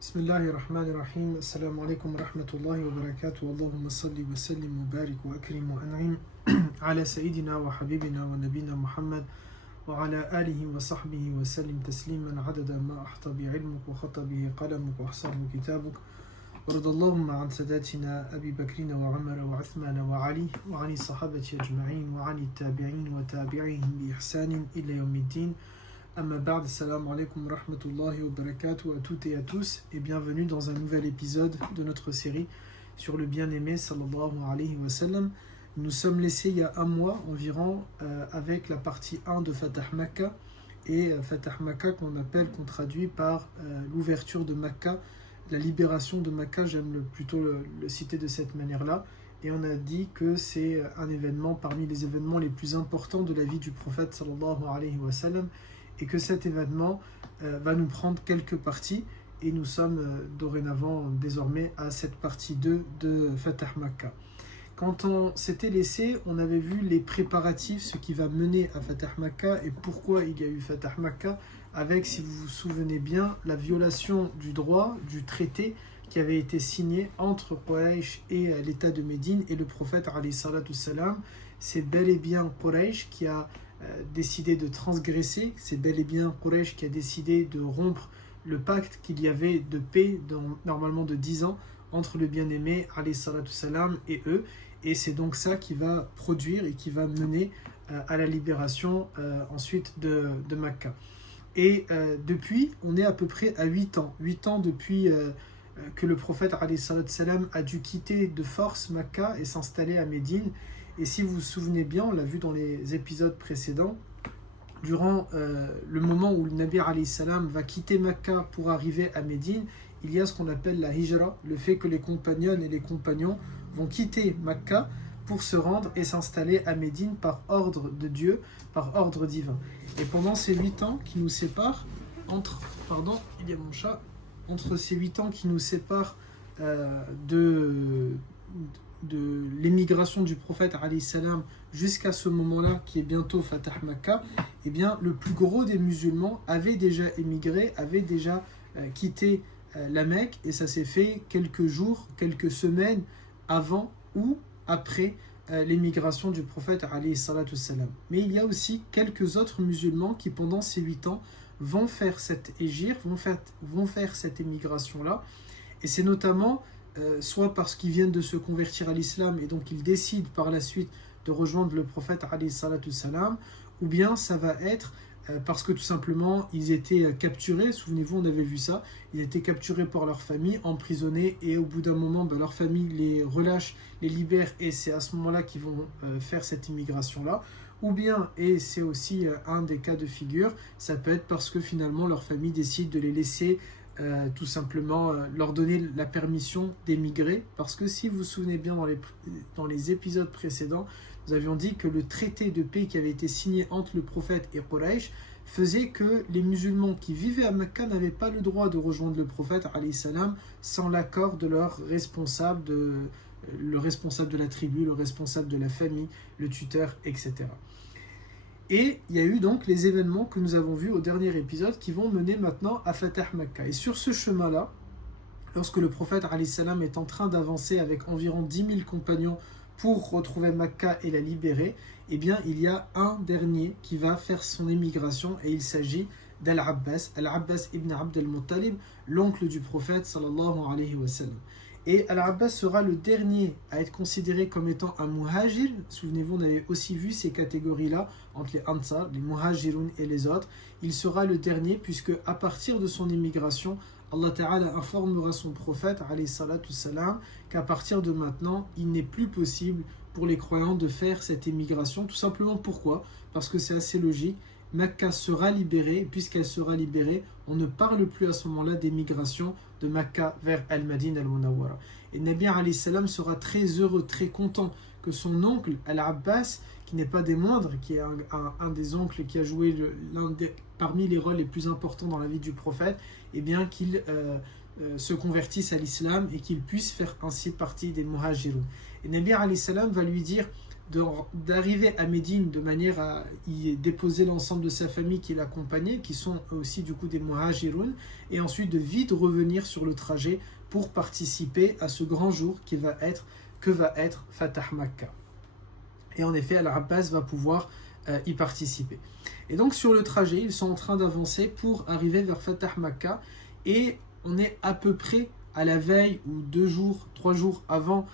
Bismillahir Rahmanir Rahim. Assalamu alaikum wa rahmatullahi wa barakatuh. Allahumma salli wa sallim wa barik wa akrim wa an'im ala sayyidina wa habibina wa nabina Muhammad wa ala alihi wa sahbihi wa sallim tasliman adada ma ahta bi ilmuk wa khata bihi qalamuk wa ahsabu kitabuk. ورضى اللهم عن ساداتنا أبي بكر وعمر وعثمان وعلي وعن الصحابة أجمعين وعن التابعين وتابعيهم بإحسان إلى يوم الدين. Amma ba'd, assalamu alaikum wa rahmatullahi wa barakatuh à toutes et à tous et bienvenue dans un nouvel épisode de notre série sur le bien-aimé sallallahu alayhi wa sallam. Nous nous sommes laissés il y a un mois environ avec la partie 1 de Fatah Makkah et Fatah Makkah qu'on traduit par l'ouverture de Makkah, la libération de Makkah, j'aime plutôt le citer de cette manière-là. Et on a dit que c'est un événement parmi les événements les plus importants de la vie du prophète sallallahu alayhi wa sallam, et que cet événement va nous prendre quelques parties, et nous sommes dorénavant désormais à cette partie 2 de Fatah Makkah. Quand on s'était laissé, on avait vu les préparatifs, ce qui va mener à Fatah Makkah et pourquoi il y a eu Fatah Makkah, avec, si vous vous souvenez bien, la violation du droit, du traité qui avait été signé entre Quraysh et l'État de Médine et le prophète alayhi salatu salam. C'est bel et bien Quraysh qui a décidé de transgresser, c'est bel et bien Quraysh qui a décidé de rompre le pacte qu'il y avait de paix normalement de 10 ans entre le bien-aimé alayhi salatu salam et eux, et c'est donc ça qui va produire et qui va mener à la libération ensuite de Makkah. Et depuis, on est à peu près à 8 ans depuis que le prophète alayhi salatu salam a dû quitter de force Makkah et s'installer à Médine. Et si vous vous souvenez bien, on l'a vu dans les épisodes précédents, durant le moment où le Nabi alayhi salam va quitter Makkah pour arriver à Médine, il y a ce qu'on appelle la hijra, le fait que les compagnonnes et les compagnons vont quitter Makkah pour se rendre et s'installer à Médine par ordre de Dieu, par ordre divin. Et pendant ces 8 ans qui nous séparent, entre ces 8 ans qui nous séparent de l'émigration du prophète alayhi salam jusqu'à ce moment-là qui est bientôt Fatah Makkah, eh bien le plus gros des musulmans avait déjà émigré, avait déjà quitté la Mecque, et ça s'est fait quelques jours, quelques semaines avant ou après l'émigration du prophète alayhi salatu salam. Mais il y a aussi quelques autres musulmans qui pendant ces 8 ans vont faire cette hégire, vont faire cette émigration-là, et c'est notamment soit parce qu'ils viennent de se convertir à l'islam et donc ils décident par la suite de rejoindre le prophète alayhi salatu salam, ou bien ça va être parce que tout simplement ils étaient capturés. Souvenez-vous, on avait vu ça, ils étaient capturés par leur famille, emprisonnés, et au bout d'un moment leur famille les relâche, les libère, et c'est à ce moment-là qu'ils vont faire cette immigration-là. Ou bien, et c'est aussi un des cas de figure, ça peut être parce que finalement leur famille décide de les laisser tout simplement leur donner la permission d'émigrer, parce que si vous vous souvenez bien dans les épisodes précédents, nous avions dit que le traité de paix qui avait été signé entre le prophète et Quraysh faisait que les musulmans qui vivaient à Mecca n'avaient pas le droit de rejoindre le prophète alayhi salam sans l'accord de leur responsable, le responsable de la tribu, le responsable de la famille, le tuteur, etc. Et il y a eu donc les événements que nous avons vus au dernier épisode qui vont mener maintenant à Fatah Makkah. Et sur ce chemin-là, lorsque le prophète alayhi salam est en train d'avancer avec environ 10 000 compagnons pour retrouver Makkah et la libérer, eh bien il y a un dernier qui va faire son émigration, et il s'agit d'Al-Abbas, Al-Abbas ibn Abd al-Muttalib, l'oncle du prophète sallallahu alayhi wa sallam. Et Al-Abbas sera le dernier à être considéré comme étant un muhajir. Souvenez-vous, on avait aussi vu ces catégories-là entre les ansar, les muhajirun et les autres. Il sera le dernier puisque à partir de son immigration, Allah Ta'ala informera son prophète alayhi salatu salam qu'à partir de maintenant, il n'est plus possible pour les croyants de faire cette immigration. Tout simplement pourquoi ? Parce que c'est assez logique. Makkah sera libérée, puisqu'elle sera libérée, on ne parle plus à ce moment-là d'émigration de Makkah vers Al-Madinah al-Munawwara. Et Nabi alayhi salam sera très heureux, très content que son oncle Al-Abbas, qui n'est pas des moindres, qui est un des oncles qui a joué parmi les rôles les plus importants dans la vie du prophète, eh bien qu'il se convertisse à l'islam et qu'il puisse faire ainsi partie des muhajirun. Et Nabi alayhi salam va lui dire: d'arriver à Médine de manière à y déposer l'ensemble de sa famille qui l'accompagnait, qui sont aussi du coup des muhajiroun, et ensuite de vite revenir sur le trajet pour participer à ce grand jour que va être Fatah Makkah. Et en effet, Al-Abbas va pouvoir y participer. Et donc sur le trajet, ils sont en train d'avancer pour arriver vers Fatah Makkah, et on est à peu près à la veille ou 2 jours, 3 jours avant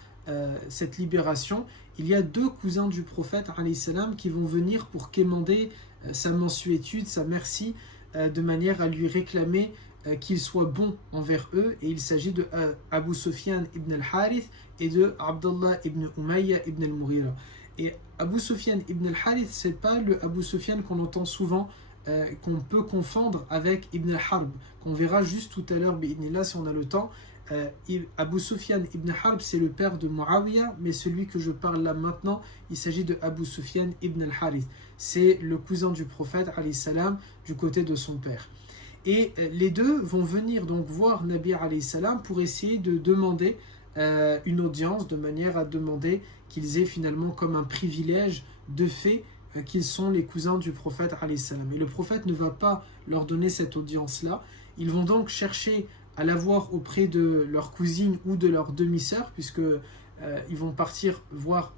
cette libération. Il y a 2 cousins du prophète alayhi salam qui vont venir pour quémander sa mansuétude, sa merci, de manière à lui réclamer qu'il soit bon envers eux. Et il s'agit de Abu Sufyan ibn al-Harith et de Abdullah ibn Umayya ibn al-Mughira. Et Abu Sufyan ibn al-Harith, c'est pas le Abu Sufyan qu'on entend souvent, qu'on peut confondre avec Ibn al-Harb, qu'on verra juste tout à l'heure, bi'idnillah, si on a le temps. Abu Sufyan ibn Harb, c'est le père de Muawiyah, mais celui que je parle là maintenant, il s'agit de Abu Sufyan ibn al-Harith. C'est le cousin du prophète, alayhi salam, du côté de son père. Et les deux vont venir donc voir Nabi alayhi salam pour essayer de demander une audience, de manière à demander qu'ils aient finalement comme un privilège de fait qu'ils sont les cousins du prophète alayhi salam. Et le prophète ne va pas leur donner cette audience-là. Ils vont donc chercher à l'avoir auprès de leur cousine ou de leur demi-sœur, puisque ils vont partir voir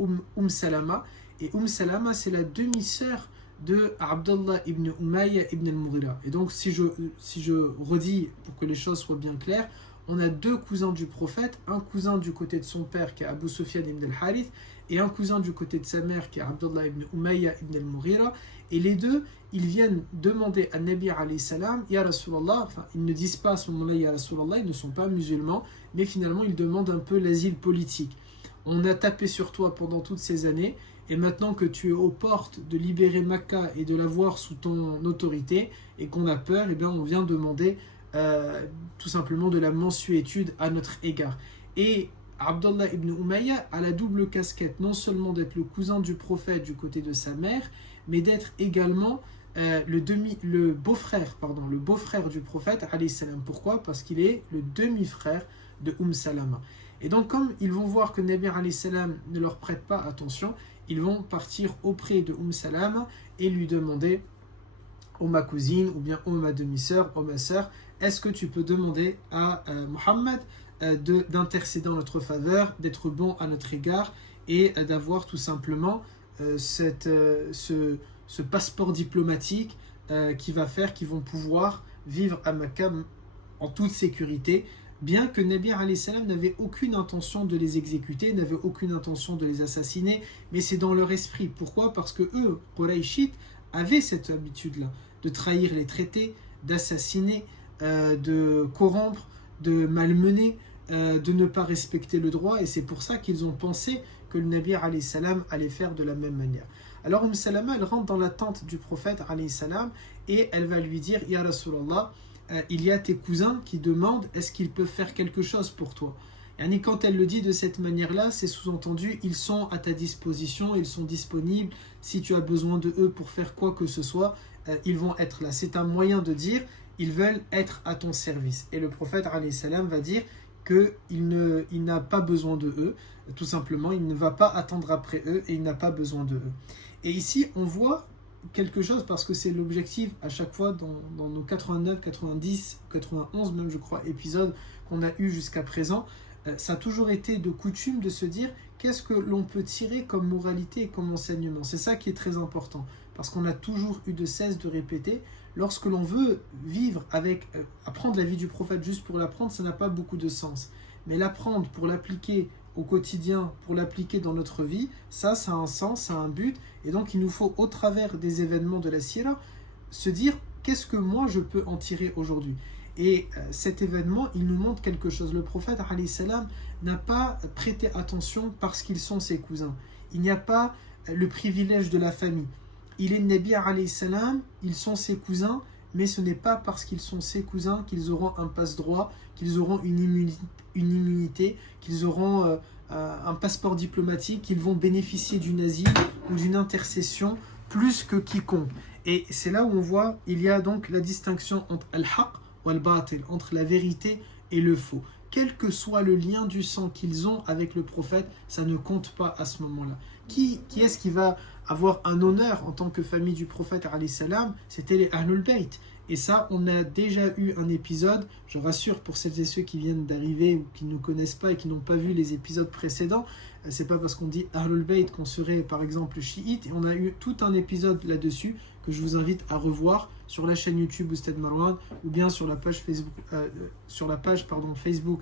Salama. Et Salama, c'est la demi-sœur de Abdullah ibn Umayya ibn al-Mughira. Et donc, si je redis pour que les choses soient bien claires, on a 2 cousins du prophète, un cousin du côté de son père qui est Abu Sufyan ibn al-Harith, et un cousin du côté de sa mère qui est Abdullah ibn Umayya ibn al-Mughira. Et les deux, ils viennent demander à Nabi alayhi salam, Ya Rasulallah, enfin ils ne disent pas à ce moment-là Ya Rasulallah, ils ne sont pas musulmans, mais finalement ils demandent un peu l'asile politique. On a tapé sur toi pendant toutes ces années, et maintenant que tu es aux portes de libérer Makkah et de l'avoir sous ton autorité, et qu'on a peur, eh bien on vient demander tout simplement de la mansuétude à notre égard. Et Abdullah ibn Umayya a la double casquette, non seulement d'être le cousin du prophète du côté de sa mère, mais d'être également le beau-frère du prophète alayhi salam. Pourquoi ? Parce qu'il est le demi-frère de Salama. Et donc comme ils vont voir que Nabi alayhi salam ne leur prête pas attention, ils vont partir auprès de Salama et lui demander: ô ma cousine, ou bien ô ma demi-sœur, ô ma sœur, est-ce que tu peux demander à Mohammed d'intercéder en notre faveur, d'être bon à notre égard et d'avoir tout simplement ce passeport diplomatique qui va faire qu'ils vont pouvoir vivre à Makkah en toute sécurité, bien que Nabi alayhi salam n'avait aucune intention de les exécuter, n'avait aucune intention de les assassiner, mais c'est dans leur esprit. Pourquoi ? Parce que eux, Qurayshites, avaient cette habitude-là, de trahir les traités, d'assassiner, de corrompre, de malmener, de ne pas respecter le droit, et c'est pour ça qu'ils ont pensé que le Nabi alayhi salam allait faire de la même manière. Alors Salama, elle rentre dans la tente du prophète alayhi salam et elle va lui dire: Ya Rasulallah, il y a tes cousins qui demandent est-ce qu'ils peuvent faire quelque chose pour toi. Et quand elle le dit de cette manière-là, c'est sous-entendu, ils sont à ta disposition, ils sont disponibles, si tu as besoin de eux pour faire quoi que ce soit, ils vont être là. C'est un moyen de dire, ils veulent être à ton service. Et le prophète alayhi salam va dire qu'il n'a pas besoin de eux, tout simplement, il ne va pas attendre après eux et il n'a pas besoin de eux. Et ici, on voit quelque chose, parce que c'est l'objectif à chaque fois dans nos 89, 90, 91 même je crois épisodes qu'on a eu jusqu'à présent, ça a toujours été de coutume de se dire qu'est-ce que l'on peut tirer comme moralité et comme enseignement. C'est ça qui est très important, parce qu'on a toujours eu de cesse de répéter, lorsque l'on veut vivre avec, apprendre la vie du prophète juste pour l'apprendre, ça n'a pas beaucoup de sens. Mais l'apprendre pour l'appliquer au quotidien, pour l'appliquer dans notre vie, ça a un sens, ça a un but. Et donc il nous faut, au travers des événements de la Sira, se dire qu'est-ce que moi je peux en tirer aujourd'hui. Et cet événement, il nous montre quelque chose. Le prophète alayhi salam n'a pas prêté attention parce qu'ils sont ses cousins. Il n'y a pas le privilège de la famille. Il est Nabi alayhi salam, ils sont ses cousins, mais ce n'est pas parce qu'ils sont ses cousins qu'ils auront un passe-droit, qu'ils auront une immunité, qu'ils auront un passeport diplomatique, qu'ils vont bénéficier d'une asile ou d'une intercession plus que quiconque. Et c'est là où on voit, il y a donc la distinction entre al-haq ou al-batil, entre la vérité et le faux. Quel que soit le lien du sang qu'ils ont avec le prophète, ça ne compte pas à ce moment-là. qui est-ce qui va avoir un honneur en tant que famille du prophète alayhi salam? C'était les Ahlul Bayt. Et ça, on a déjà eu un épisode, je rassure pour celles et ceux qui viennent d'arriver ou qui ne nous connaissent pas et qui n'ont pas vu les épisodes précédents, c'est pas parce qu'on dit Ahlul Bayt qu'on serait par exemple chiite, et on a eu tout un épisode là-dessus que je vous invite à revoir sur la chaîne YouTube Oustad Marwan ou bien sur la page Facebook, Facebook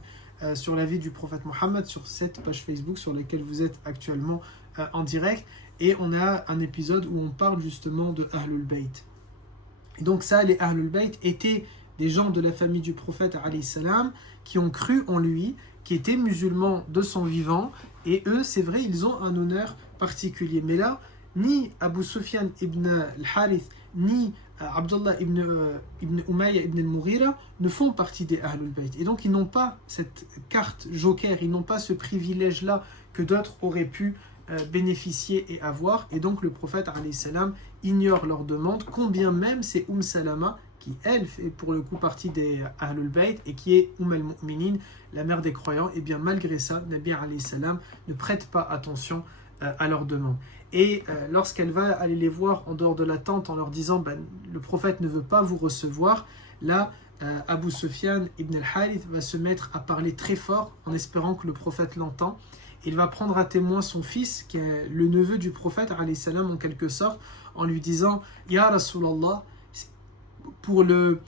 sur la vie du prophète Mohammed, sur cette page Facebook sur laquelle vous êtes actuellement en direct, et on a un épisode où on parle justement de Ahlul Bayt. Et donc ça, les Ahlul Bayt étaient des gens de la famille du prophète alayhi salam qui ont cru en lui, qui étaient musulmans de son vivant, et eux, c'est vrai, ils ont un honneur particulier. Mais là, ni Abu Sufyan ibn al-Harith, ni Abdullah ibn Umayya ibn al-Mughira ne font partie des Ahlul Bayt. Et donc, ils n'ont pas cette carte joker, ils n'ont pas ce privilège-là que d'autres auraient pu bénéficier et avoir. Et donc, le prophète alayhi salam ignore leur demande, combien même c'est Salama, qui elle fait pour le coup partie des Ahlul Bayt et qui est al-Mu'minin, la mère des croyants. Et bien malgré ça, Nabi alayhi salam ne prête pas attention à leurs demandes. Et lorsqu'elle va aller les voir en dehors de la tente en leur disant le prophète ne veut pas vous recevoir, là Abu Sufyan ibn al-Harith va se mettre à parler très fort en espérant que le prophète l'entend. Il va prendre à témoin son fils, qui est le neveu du prophète alayhi salam en quelque sorte, en lui disant Ya Rasulallah, pour le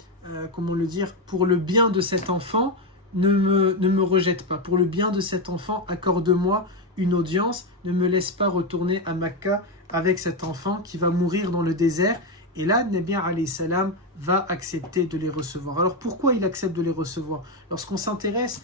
bien de cet enfant, ne me rejette pas. Pour le bien de cet enfant, accorde-moi une audience. Ne me laisse pas retourner à Makka avec cet enfant qui va mourir dans le désert. Et là, Nabi alayhi salam va accepter de les recevoir. Alors pourquoi il accepte de les recevoir? Lorsqu'on s'intéresse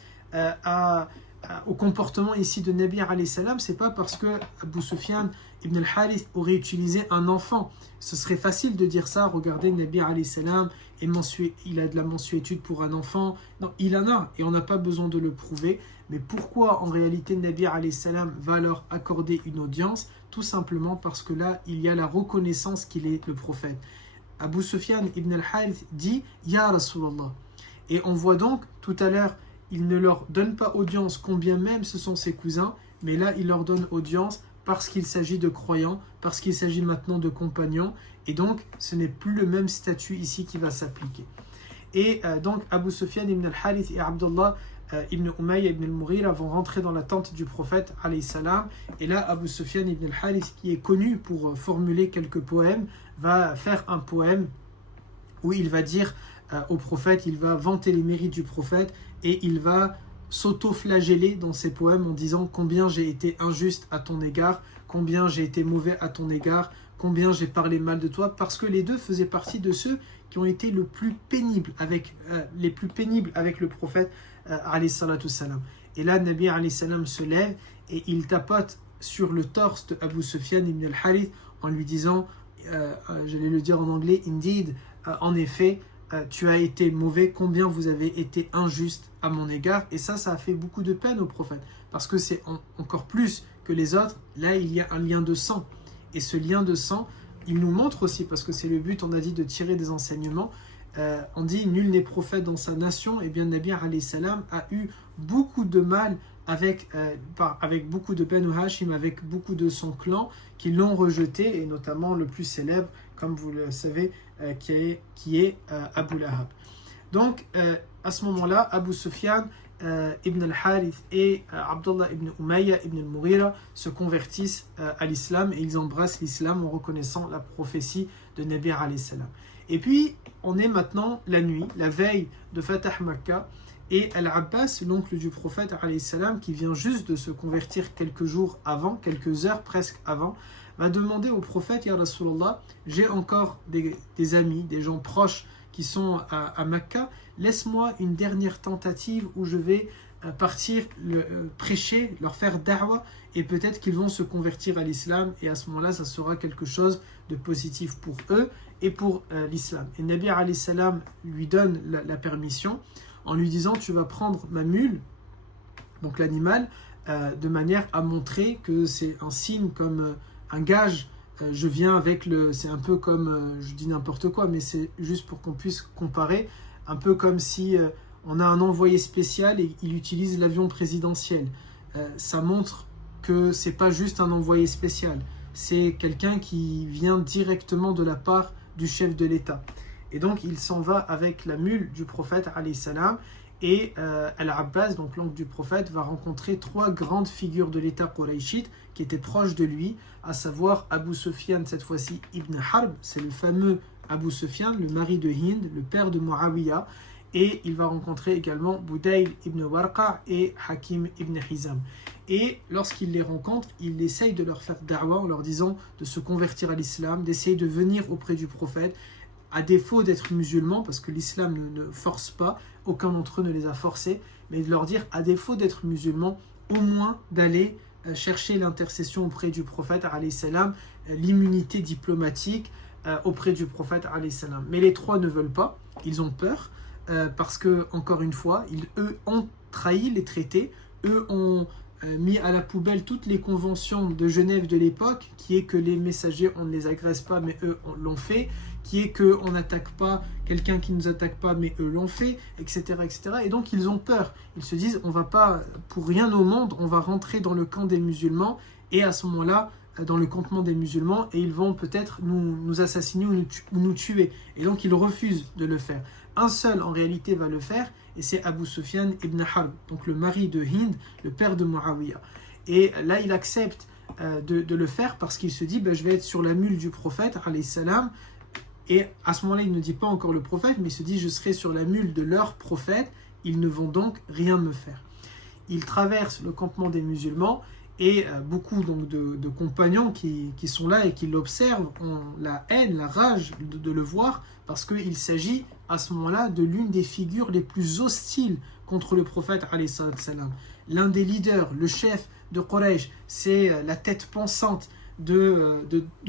au comportement ici de Nabi alayhi salam, c'est pas parce que Abu Sufyan ibn al-Harith aurait utilisé un enfant. Ce serait facile de dire ça, regardez, Nabi alayhi salam, il a de la mensuétude pour un enfant. Non, il en a, et on n'a pas besoin de le prouver. Mais pourquoi en réalité Nabi alayhi salam va leur accorder une audience? Tout simplement parce que là, il y a la reconnaissance qu'il est le prophète. Abu Sufyan ibn al-Harith dit « Ya Rasulallah ». Et on voit donc, tout à l'heure, il ne leur donne pas audience, combien même ce sont ses cousins, mais là, il leur donne audience parce qu'il s'agit de croyants, parce qu'il s'agit maintenant de compagnons, et donc ce n'est plus le même statut ici qui va s'appliquer. Et donc Abu Sufyan ibn al-Harith et Abdullah ibn Umayya ibn al-Mughira vont rentrer dans la tente du prophète alayhi salam, et là Abu Sufyan ibn al-Harith, qui est connu pour formuler quelques poèmes, va faire un poème où il va dire au prophète, il va vanter les mérites du prophète, et il va s'auto-flageller dans ses poèmes en disant combien j'ai été injuste à ton égard, combien j'ai été mauvais à ton égard, combien j'ai parlé mal de toi, parce que les deux faisaient partie de ceux qui ont été les plus pénibles avec le prophète alayhi salatu salam. Et là, Nabi alayhi salam se lève et il tapote sur le torse de Abu Sufyan ibn al-Harith en lui disant, j'allais le dire en anglais, indeed, en effet, tu as été mauvais, combien vous avez été injuste à mon égard. Et ça a fait beaucoup de peine au prophète, parce que c'est encore plus que les autres, là il y a un lien de sang, et ce lien de sang, il nous montre aussi, parce que c'est le but, on a dit, de tirer des enseignements, on dit nul n'est prophète dans sa nation, et bien Nabi alayhi salam a eu beaucoup de mal avec beaucoup de Banu Hashim, avec beaucoup de son clan qui l'ont rejeté, et notamment le plus célèbre, comme vous le savez, qui est Abu Lahab. Donc à ce moment-là, Abu Sufyan ibn al-Harith et Abdullah ibn Umayya ibn al-Mughira se convertissent à l'islam, et ils embrassent l'islam en reconnaissant la prophétie de Nabi alayhi salam. Et puis on est maintenant la nuit, la veille de Fatah Makkah, et Al-Abbas, l'oncle du prophète alayhi salam, qui vient juste de se convertir quelques jours avant, quelques heures presque avant, va demander au prophète, Ya Rasulallah, j'ai encore des amis, des gens proches qui sont à Makkah, laisse-moi une dernière tentative où je vais partir prêcher, leur faire da'wa, et peut-être qu'ils vont se convertir à l'islam, et à ce moment-là, ça sera quelque chose de positif pour eux et pour l'islam. Et Nabi alayhi salam lui donne la permission, en lui disant, tu vas prendre ma mule, donc l'animal, de manière à montrer que c'est un signe, comme un gage, je viens avec c'est un peu comme, je dis n'importe quoi, mais c'est juste pour qu'on puisse comparer, un peu comme si on a un envoyé spécial et il utilise l'avion présidentiel. Ça montre que c'est pas juste un envoyé spécial, c'est quelqu'un qui vient directement de la part du chef de l'État. Et donc il s'en va avec la mule du prophète alayhi salam, et Al-Abbas, donc l'oncle du prophète, va rencontrer 3 grandes figures de l'État quraïchite qui étaient proches de lui, à savoir Abu Sufyan, cette fois-ci Ibn Harb, c'est le fameux Abu Sufyan, le mari de Hind, le père de Muawiyah, et il va rencontrer également Budayl ibn Warqa et Hakim ibn Hizam. Et lorsqu'il les rencontre, il essaye de leur faire da'wa en leur disant de se convertir à l'islam, d'essayer de venir auprès du prophète, à défaut d'être musulmans, parce que l'islam ne force pas, aucun d'entre eux ne les a forcés, mais de leur dire, à défaut d'être musulmans, au moins d'aller chercher l'intercession auprès du prophète, alayhi salam, l'immunité diplomatique auprès du prophète, alayhi salam. Mais les 3 ne veulent pas, ils ont peur, parce que, encore une fois, eux ont trahi les traités, eux ont mis à la poubelle toutes les conventions de Genève de l'époque, qui est que les messagers, on ne les agresse pas, mais eux l'ont fait, qui est qu'on n'attaque pas quelqu'un qui ne nous attaque pas, mais eux l'ont fait, etc., etc. Et donc ils ont peur, ils se disent, on va pas, pour rien au monde, on va rentrer dans le camp des musulmans, et à ce moment-là, dans le campement des musulmans, et ils vont peut-être nous assassiner ou nous tuer. Et donc ils refusent de le faire. Un seul, en réalité, va le faire, et c'est Abu Sufyan ibn Harb, donc le mari de Hind, le père de Muawiyah. Et là, il accepte de le faire parce qu'il se dit, je vais être sur la mule du prophète, alayhi salam, et à ce moment-là, il ne dit pas encore le prophète, mais il se dit, je serai sur la mule de leur prophète, ils ne vont donc rien me faire. Il traverse le campement des musulmans, et beaucoup donc, de compagnons qui sont là et qui l'observent ont la haine, la rage de le voir, parce qu'il s'agit à ce moment-là de l'une des figures les plus hostiles contre le prophète alayhi salam. L'un des leaders, le chef de Quraysh, c'est la tête pensante de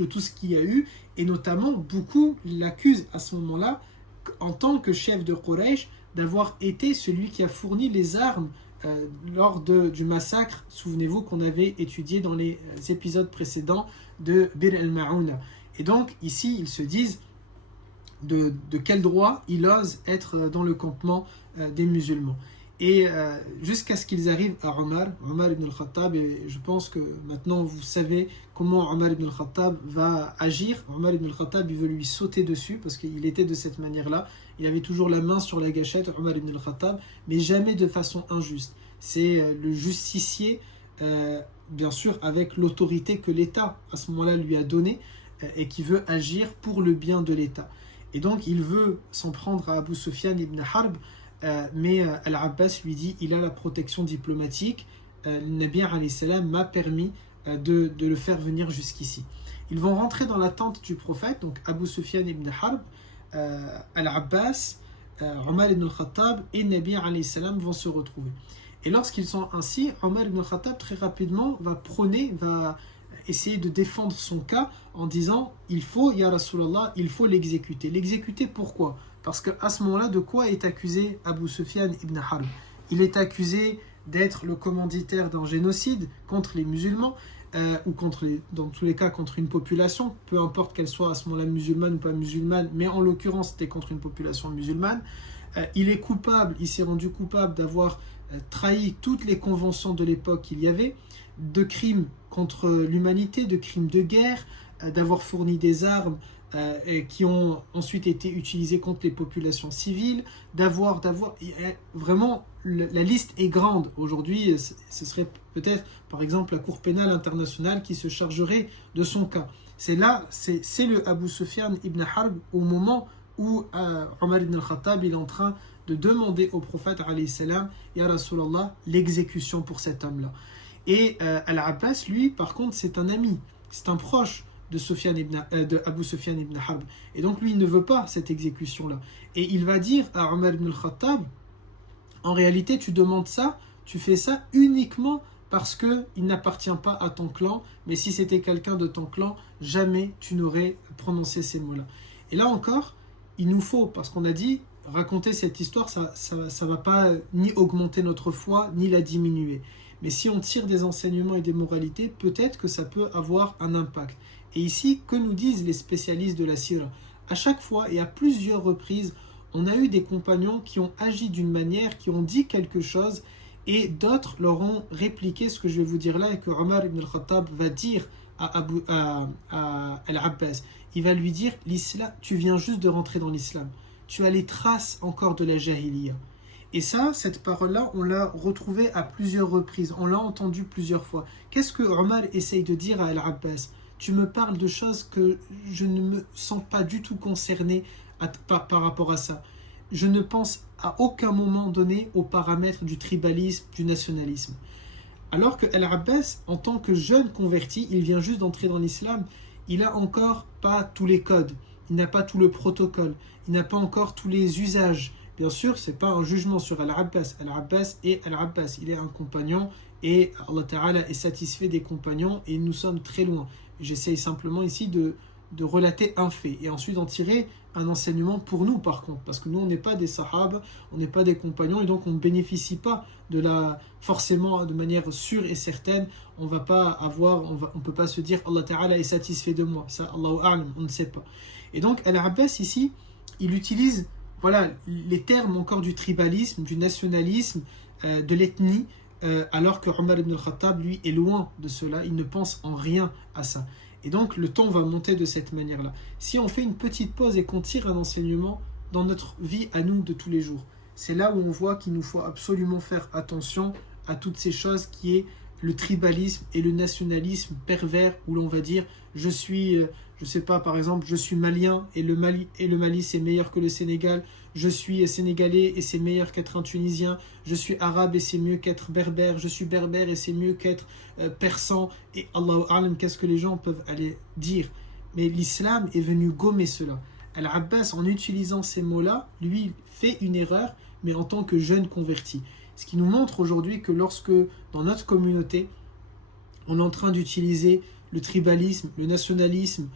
tout ce qu'il y a eu, et notamment beaucoup l'accusent à ce moment-là, en tant que chef de Quraysh, d'avoir été celui qui a fourni les armes lors du massacre, souvenez-vous, qu'on avait étudié dans les épisodes précédents de Bir el-Ma'ouna. Et donc ici ils se disent de quel droit il ose être dans le campement des musulmans. Et jusqu'à ce qu'ils arrivent à Omar ibn al-Khattab, et je pense que maintenant vous savez comment Omar ibn al-Khattab va agir. Omar ibn al-Khattab, il veut lui sauter dessus parce qu'il était de cette manière-là. Il avait toujours la main sur la gâchette, Omar ibn al-Khattab, mais jamais de façon injuste. C'est le justicier, bien sûr, avec l'autorité que l'État à ce moment-là lui a donnée et qui veut agir pour le bien de l'État. Et donc il veut s'en prendre à Abu Sufyan ibn Harb, mais Al-Abbas lui dit, il a la protection diplomatique, le Nabi alayhi salam m'a permis de le faire venir jusqu'ici. Ils vont rentrer dans la tente du prophète, donc Abu Sufyan ibn Harb, Al-Abbas, Omar ibn al-Khattab et Nabi alayhi salam vont se retrouver. Et lorsqu'ils sont ainsi, Omar ibn al-Khattab très rapidement va essayer de défendre son cas en disant, il faut, ya Rasulallah, il faut l'exécuter. L'exécuter pourquoi ? Parce qu'à ce moment-là, de quoi est accusé Abu Sufyan ibn Harb ? Il est accusé d'être le commanditaire d'un génocide contre les musulmans, ou dans tous les cas contre une population, peu importe qu'elle soit à ce moment-là musulmane ou pas musulmane, mais en l'occurrence c'était contre une population musulmane. Il est coupable, il s'est rendu coupable d'avoir trahi toutes les conventions de l'époque qu'il y avait, de crimes contre l'humanité, de crimes de guerre, d'avoir fourni des armes qui ont ensuite été utilisées contre les populations civiles, vraiment, la liste est grande. Aujourd'hui, ce serait peut-être, par exemple, la Cour pénale internationale qui se chargerait de son cas. C'est le Abu Sufyan ibn Harb au moment où Omar ibn al-Khattab est en train de demander au prophète, alayhi salam, Ya Rasulallah, l'exécution pour cet homme-là. Et Al-Abbas, lui, par contre, c'est un ami, c'est un proche de Abu Sufyan ibn Harb. Et donc lui, il ne veut pas cette exécution-là. Et il va dire à Omar ibn al-Khattab, en réalité, tu demandes ça, tu fais ça uniquement parce qu'il n'appartient pas à ton clan, mais si c'était quelqu'un de ton clan, jamais tu n'aurais prononcé ces mots-là. Et là encore, il nous faut, parce qu'on a dit, raconter cette histoire, ça va pas ni augmenter notre foi, ni la diminuer. Mais si on tire des enseignements et des moralités, peut-être que ça peut avoir un impact. Et ici, que nous disent les spécialistes de la sira ? À chaque fois et à plusieurs reprises, on a eu des compagnons qui ont agi d'une manière, qui ont dit quelque chose, Et d'autres leur ont répliqué ce que je vais vous dire là et que Omar ibn al-Khattab va dire à Al-Abbas. Il va lui dire, l'islam, tu viens juste de rentrer dans l'islam. Tu as les traces encore de la jahiliya. Et ça, cette parole-là, on l'a retrouvée à plusieurs reprises. On l'a entendue plusieurs fois. Qu'est-ce que Omar essaye de dire à Al-Abbas? Tu me parles de choses que je ne me sens pas du tout concerné par rapport à ça. Je ne pense à aucun moment donné aux paramètres du tribalisme, du nationalisme. Alors que Al-Abbas, en tant que jeune converti, il vient juste d'entrer dans l'islam, il n'a encore pas tous les codes, il n'a pas tout le protocole, il n'a pas encore tous les usages. Bien sûr, ce n'est pas un jugement sur Al-Abbas. Al-Abbas est Al-Abbas, il est un compagnon et Allah Ta'ala est satisfait des compagnons et nous sommes très loin. J'essaye simplement ici de relater un fait et ensuite d'en tirer un enseignement pour nous par contre, parce que nous on n'est pas des sahaba, on n'est pas des compagnons et donc on ne bénéficie pas de la forcément de manière sûre et certaine. On va pas avoir, on peut pas se dire Allah Ta'ala est satisfait de moi, ça Allahu A'lam, on ne sait pas. Et donc Al-Abbas ici, il utilise voilà les termes encore du tribalisme, du nationalisme, de l'ethnie, alors que Omar ibn al-Khattab lui est loin de cela, il ne pense en rien à ça. Et donc le ton va monter de cette manière-là. Si on fait une petite pause et qu'on tire un enseignement dans notre vie à nous de tous les jours, c'est là où on voit qu'il nous faut absolument faire attention à toutes ces choses qui est le tribalisme et le nationalisme pervers où l'on va dire je suis, je sais pas, par exemple, je suis malien et le Mali c'est meilleur que le Sénégal, je suis sénégalais et c'est meilleur qu'être un Tunisien, je suis arabe et c'est mieux qu'être berbère, je suis berbère et c'est mieux qu'être persan, et Allahu A'lam, qu'est-ce que les gens peuvent aller dire. Mais l'islam est venu gommer cela. Al-Abbas, en utilisant ces mots-là, lui fait une erreur, mais en tant que jeune converti. Ce qui nous montre aujourd'hui que lorsque, dans notre communauté, on est en train d'utiliser le tribalisme, le nationalisme,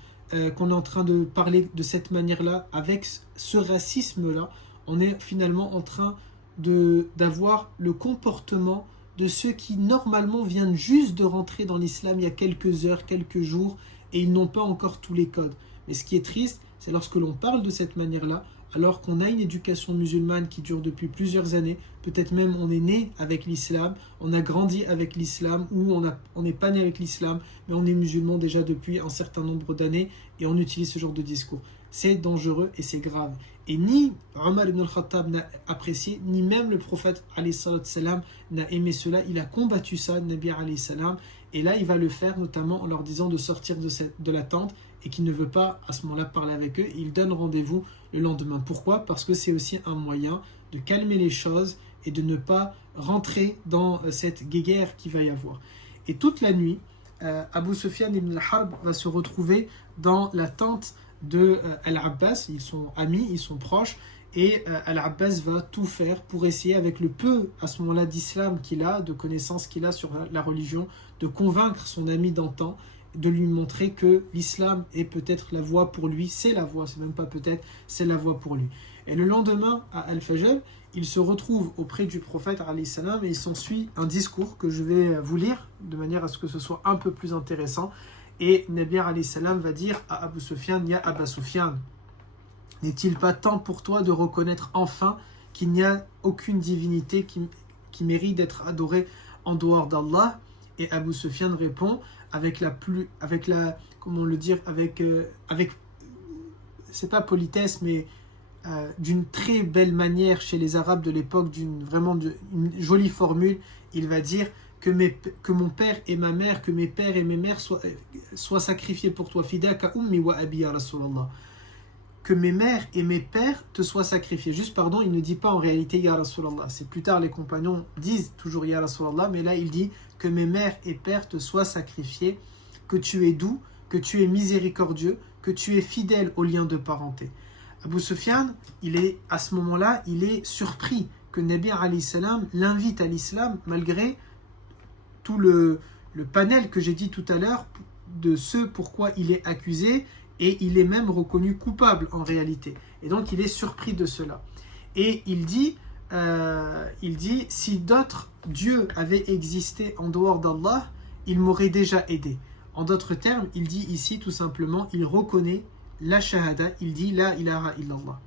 qu'on est en train de parler de cette manière-là, avec ce racisme-là, on est finalement en train d'avoir le comportement de ceux qui normalement viennent juste de rentrer dans l'islam il y a quelques heures, quelques jours, et ils n'ont pas encore tous les codes. Mais ce qui est triste, c'est lorsque l'on parle de cette manière-là, alors qu'on a une éducation musulmane qui dure depuis plusieurs années, peut-être même on est né avec l'islam, on a grandi avec l'islam, ou on n'est pas né avec l'islam, mais on est musulman déjà depuis un certain nombre d'années, et on utilise ce genre de discours. C'est dangereux et c'est grave. Et ni Omar ibn al-Khattab n'a apprécié, ni même le prophète alayhi salam n'a aimé cela. Il a combattu ça, Nabi alayhi salam, et là il va le faire notamment en leur disant de sortir de la tente et qu'il ne veut pas à ce moment-là parler avec eux. Il donne rendez-vous le lendemain. Pourquoi? Parce que c'est aussi un moyen de calmer les choses et de ne pas rentrer dans cette guéguerre qu'il va y avoir. Et toute la nuit, Abu Sufyan ibn al-Harb va se retrouver dans la tente de Al-Abbas. Ils sont amis, ils sont proches, et Al-Abbas va tout faire pour essayer, avec le peu à ce moment-là d'islam qu'il a, de connaissances qu'il a sur la religion, de convaincre son ami d'antan, de lui montrer que l'islam est peut-être la voie pour lui, c'est la voie, c'est même pas peut-être, c'est la voie pour lui. Et le lendemain, à Al-Fajr, il se retrouve auprès du prophète alayhi salam, et il s'ensuit un discours que je vais vous lire de manière à ce que ce soit un peu plus intéressant. Et Nabi alayhi salam va dire à Abu Sufyan: Ya Aba Sufyan, n'est-il pas temps pour toi de reconnaître enfin qu'il n'y a aucune divinité qui mérite d'être adorée en dehors d'Allah? Et Abu Sufyan répond avec comment le dire, avec c'est pas politesse, mais d'une très belle manière chez les Arabes de l'époque, une jolie formule. Il va dire que mon père et ma mère, que mes pères et mes mères soient sacrifiés pour toi. Fidaka ummi wa abi ya Rasulallah. Que mes mères et mes pères te soient sacrifiés. Juste pardon, il ne dit pas en réalité ya Rasulallah. C'est plus tard les compagnons disent toujours ya Rasulallah, mais là il dit que mes mères et pères te soient sacrifiés, que tu es doux, que tu es miséricordieux, que tu es fidèle aux liens de parenté. Abu Sufyan, à ce moment-là, il est surpris que Nabi alayhi salam l'invite à l'islam malgré tout le panel que j'ai dit tout à l'heure de ce pourquoi il est accusé, et il est même reconnu coupable en réalité. Et donc il est surpris de cela. Et il dit si d'autres dieux avaient existé en dehors d'Allah, ils m'auraient déjà aidé. En d'autres termes, il dit ici tout simplement, il reconnaît la shahada, il dit la ilaha illallah.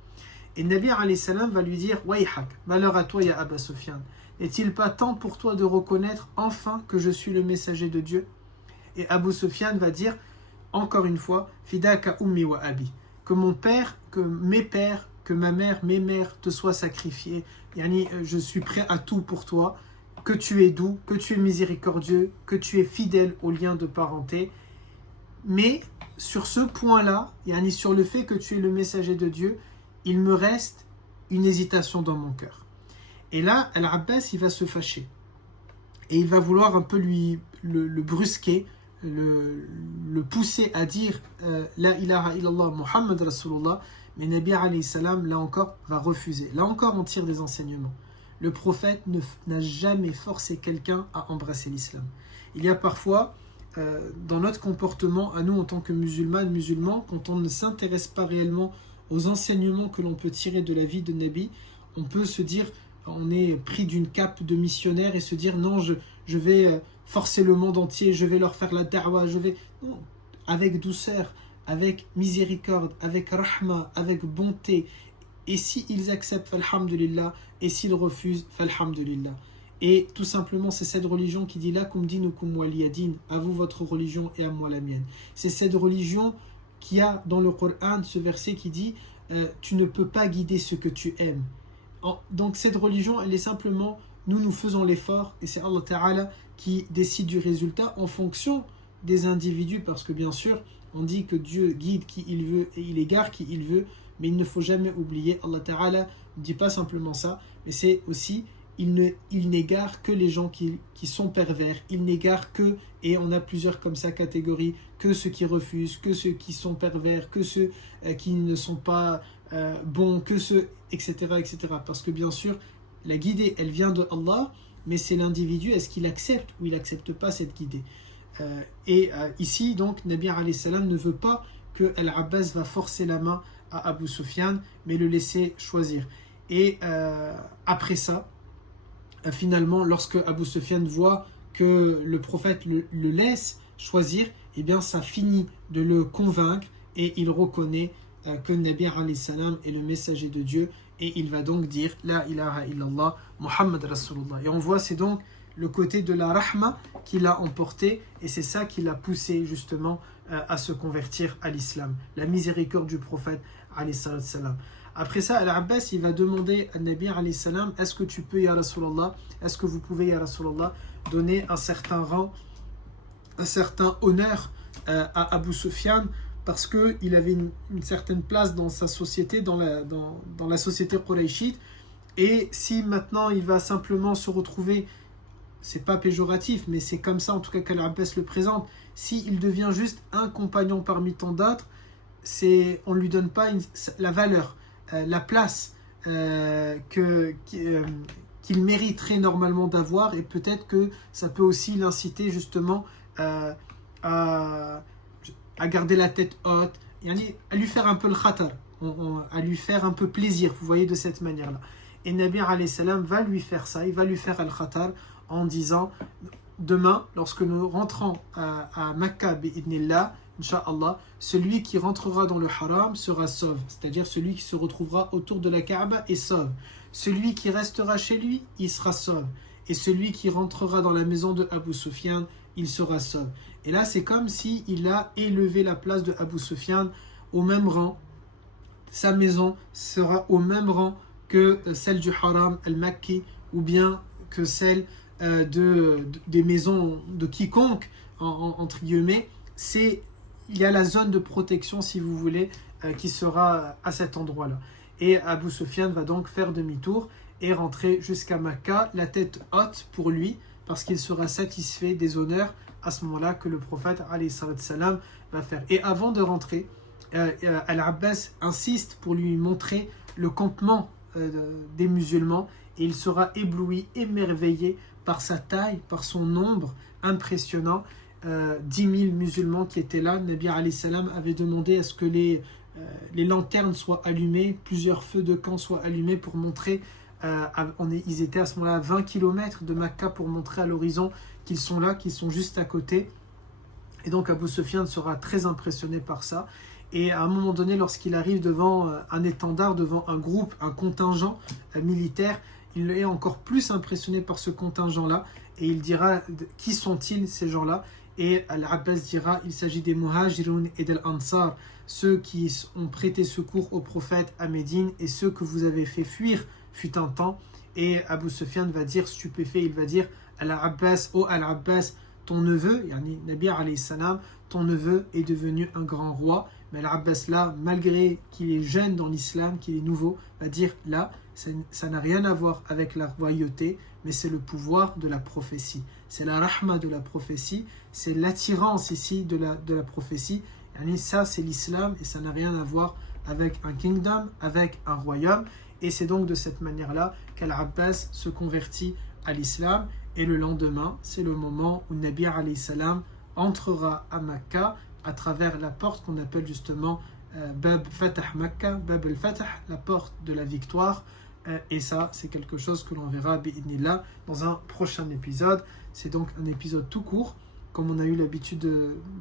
Et Nabi alayhi salam va lui dire: Wayhak, malheur à toi ya Aba Sufyan, Est-il pas temps pour toi de reconnaître enfin que je suis le messager de Dieu? Et Abu Sufyan va dire, encore une fois, Fidaka ummi wa abi, que mon père, que mes pères, que ma mère, mes mères te soient sacrifiés. Yani, je suis prêt à tout pour toi, que tu es doux, que tu es miséricordieux, que tu es fidèle aux liens de parenté. Mais sur ce point-là, yani sur le fait que tu es le messager de Dieu, il me reste une hésitation dans mon cœur. Et là, Al-Abbas, il va se fâcher. Et il va vouloir un peu le brusquer, le pousser à dire La ilaha illallah Muhammad Rasulullah. Mais Nabi alayhi salam, là encore, va refuser. Là encore, on tire des enseignements. Le prophète n'a jamais forcé quelqu'un à embrasser l'islam. Il y a parfois, dans notre comportement, à nous en tant que musulmans, quand on ne s'intéresse pas réellement aux enseignements que l'on peut tirer de la vie de Nabi, on peut se dire, on est pris d'une cape de missionnaire et se dire non, je vais forcer le monde entier, je vais leur faire la da'wa, non, avec douceur, avec miséricorde, avec rahma, avec bonté. Et s'ils acceptent, falhamdulillah, et s'ils refusent, falhamdulillah. Et tout simplement, c'est cette religion qui dit lakum dinukum waliyadin, à vous votre religion et à moi la mienne. C'est cette religion qui a dans le Coran ce verset qui dit tu ne peux pas guider ce que tu aimes. Donc cette religion, elle est simplement, nous faisons l'effort et c'est Allah Ta'ala qui décide du résultat en fonction des individus, parce que bien sûr, on dit que Dieu guide qui il veut et il égare qui il veut, mais il ne faut jamais oublier, Allah Ta'ala ne dit pas simplement ça, mais c'est aussi, il n'égare que les gens qui sont pervers, il n'égare que, et on a plusieurs comme ça catégories, que ceux qui refusent, que ceux qui sont pervers, que ceux qui ne sont pas bons, que ceux, etc., etc. Parce que bien sûr, la guidée, elle vient de Allah, mais c'est l'individu, est-ce qu'il accepte ou il n'accepte pas cette guidée. Ici, donc, Nabi alayhi salam ne veut pas que Al-Abbas va forcer la main à Abu Sufyan, mais le laisser choisir. Et après ça, finalement, lorsque Abu Sufyan voit que le prophète le laisse choisir, eh bien, ça finit de le convaincre et il reconnaît que Nabi alayhi salam est le messager de Dieu et il va donc dire La ilaha illallah Muhammad Rasulullah. Et on voit, c'est donc le côté de la rahma qui l'a emporté et c'est ça qui l'a poussé justement à se convertir à l'islam. La miséricorde du prophète alayhi salam. Après ça, Al-Abbas, il va demander à Nabi alayhi salam, est-ce que tu peux, ya Rasulallah, est-ce que vous pouvez, ya Rasulallah, donner un certain rang, un certain honneur à Abu Sufyan, parce qu'il avait une certaine place dans sa société, dans la société quraishite, et si maintenant il va simplement se retrouver, c'est pas péjoratif, mais c'est comme ça en tout cas qu'Al-Abbas le présente, s'il devient juste un compagnon parmi tant d'autres, on ne lui donne pas la valeur, la place qu'il mériterait normalement d'avoir, et peut-être que ça peut aussi l'inciter justement à garder la tête haute, à lui faire un peu le khatar, à lui faire un peu plaisir, vous voyez, de cette manière-là. Et Nabi alayhi salam va lui faire ça, il va lui faire al-khatar en disant demain, lorsque nous rentrons à Makkah bi'idnillah, Inch'Allah, celui qui rentrera dans le haram sera sauve, c'est-à-dire celui qui se retrouvera autour de la Kaaba est sauve. Celui qui restera chez lui, il sera sauve. Et celui qui rentrera dans la maison de Abu Sufyan, il sera sauve. Et là, c'est comme s'il a élevé la place de Abu Sufyan au même rang. Sa maison sera au même rang que celle du haram al-Makki ou bien que celle des maisons de quiconque, entre guillemets. Il y a la zone de protection, si vous voulez, qui sera à cet endroit-là. Et Abu Sufyan va donc faire demi-tour et rentrer jusqu'à Makkah, la tête haute pour lui, parce qu'il sera satisfait des honneurs à ce moment-là que le prophète alayhi salam va faire. Et avant de rentrer, Al-Abbas insiste pour lui montrer le campement des musulmans, et il sera ébloui, émerveillé par sa taille, par son nombre impressionnant. 10 000 musulmans qui étaient là. Nabi alayhi salam avait demandé à ce que les lanternes soient allumées, plusieurs feux de camp soient allumés pour montrer, ils étaient à ce moment-là à 20 km de Makkah, pour montrer à l'horizon qu'ils sont là, qu'ils sont juste à côté. Et donc Abu Sufyan sera très impressionné par ça. Et à un moment donné, lorsqu'il arrive devant un étendard, devant un groupe, un contingent militaire, il est encore plus impressionné par ce contingent-là, et il dira qui sont-ils ces gens-là, et Al-Abbas dira il s'agit des Muhajirun et des Ansar, ceux qui ont prêté secours au prophète à Médine et ceux que vous avez fait fuir fut un temps. Et Abu Sufyan va dire, stupéfait, il va dire Al-Abbas, oh Al-Abbas, ton neveu, yani Nabi alayhi salam, ton neveu est devenu un grand roi. Mais Al-Abbas là, malgré qu'il est jeune dans l'islam, qu'il est nouveau, va dire là, ça n'a rien à voir avec la royauté, mais c'est le pouvoir de la prophétie. C'est la rahma de la prophétie, c'est l'attirance ici de la prophétie. Yani ça, c'est l'islam et ça n'a rien à voir avec un kingdom, avec un royaume. Et c'est donc de cette manière-là qu'Al-Abbas se convertit à l'islam. Et le lendemain, c'est le moment où Nabi alayhi salam entrera à Makkah à travers la porte qu'on appelle justement Bab Fatah Makkah, Bab al-Fatah, la porte de la victoire. Et ça, c'est quelque chose que l'on verra bi'idnillah dans un prochain épisode. C'est donc un épisode tout court, comme on a eu l'habitude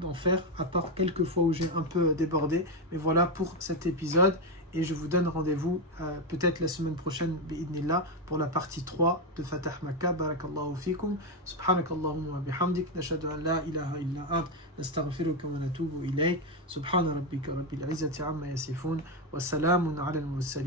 d'en faire, à part quelques fois où j'ai un peu débordé. Mais voilà pour cet épisode. Et je vous donne rendez-vous peut-être la semaine prochaine, bi'idnillah, pour la partie 3 de Fatah Makkah. Barakallahu fikum. Subhanakallahumma wa bihamdik. Nashhadu an la ilaha illa ant. Nastaghfiruka wa natubu ilayk. Subhana rabbika rabbil izzati amma yasifun. Wa salamun ala al-mursalin.